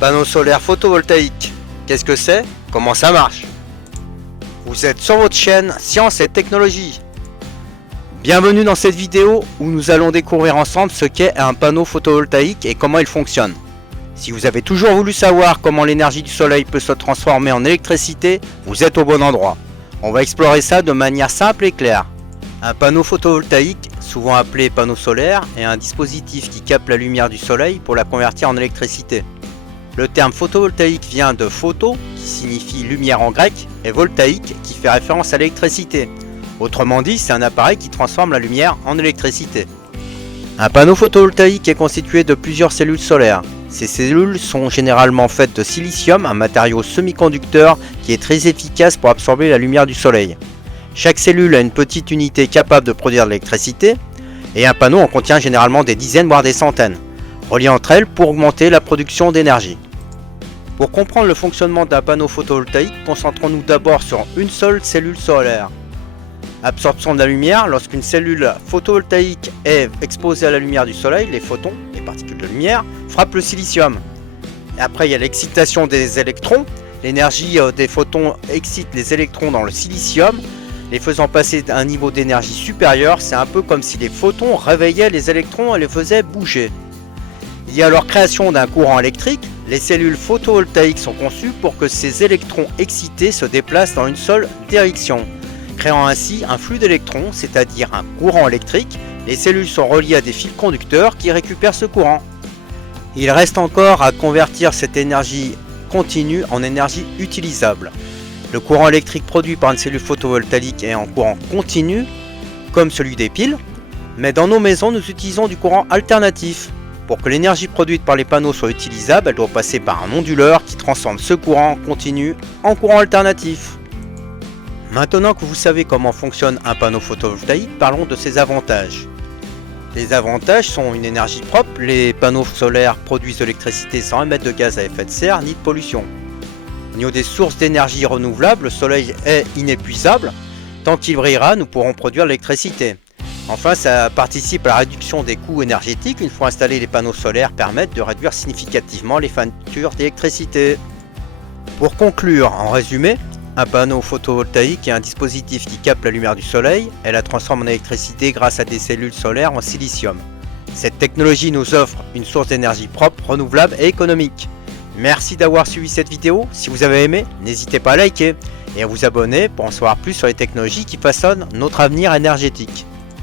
Panneau solaire photovoltaïque. Qu'est-ce que c'est? Comment ça marche? Vous êtes sur votre chaîne Science et Technologie. Bienvenue dans cette vidéo où nous allons découvrir ensemble ce qu'est un panneau photovoltaïque et comment il fonctionne. Si vous avez toujours voulu savoir comment l'énergie du soleil peut se transformer en électricité, vous êtes au bon endroit. On va explorer ça de manière simple et claire. Un panneau photovoltaïque, souvent appelé panneau solaire, est un dispositif qui capte la lumière du soleil pour la convertir en électricité. Le terme photovoltaïque vient de photo, qui signifie lumière en grec, et voltaïque, qui fait référence à l'électricité. Autrement dit, c'est un appareil qui transforme la lumière en électricité. Un panneau photovoltaïque est constitué de plusieurs cellules solaires. Ces cellules sont généralement faites de silicium, un matériau semi-conducteur qui est très efficace pour absorber la lumière du soleil. Chaque cellule a une petite unité capable de produire de l'électricité, et un panneau en contient généralement des dizaines voire des centaines, reliées entre elles pour augmenter la production d'énergie. Pour comprendre le fonctionnement d'un panneau photovoltaïque, concentrons-nous d'abord sur une seule cellule solaire. Absorption de la lumière, lorsqu'une cellule photovoltaïque est exposée à la lumière du soleil, les photons, les particules de lumière, frappent le silicium. Et après, il y a l'excitation des électrons. L'énergie des photons excite les électrons dans le silicium, les faisant passer à un niveau d'énergie supérieur. C'est un peu comme si les photons réveillaient les électrons et les faisaient bouger. Il y a alors création d'un courant électrique. Les cellules photovoltaïques sont conçues pour que ces électrons excités se déplacent dans une seule direction, créant ainsi un flux d'électrons, c'est-à-dire un courant électrique. Les cellules sont reliées à des fils conducteurs qui récupèrent ce courant. Il reste encore à convertir cette énergie continue en énergie utilisable. Le courant électrique produit par une cellule photovoltaïque est en courant continu, comme celui des piles, mais dans nos maisons, nous utilisons du courant alternatif. Pour que l'énergie produite par les panneaux soit utilisable, elle doit passer par un onduleur qui transforme ce courant continu en courant alternatif. Maintenant que vous savez comment fonctionne un panneau photovoltaïque, parlons de ses avantages. Les avantages sont une énergie propre. Les panneaux solaires produisent de l'électricité sans émettre de gaz à effet de serre ni de pollution. Au niveau des sources d'énergie renouvelables, le soleil est inépuisable. Tant qu'il brillera, nous pourrons produire de l'électricité. Enfin, ça participe à la réduction des coûts énergétiques. Une fois installés, les panneaux solaires permettent de réduire significativement les factures d'électricité. Pour conclure, en résumé, un panneau photovoltaïque est un dispositif qui capte la lumière du soleil et la transforme en électricité grâce à des cellules solaires en silicium. Cette technologie nous offre une source d'énergie propre, renouvelable et économique. Merci d'avoir suivi cette vidéo. Si vous avez aimé, n'hésitez pas à liker et à vous abonner pour en savoir plus sur les technologies qui façonnent notre avenir énergétique.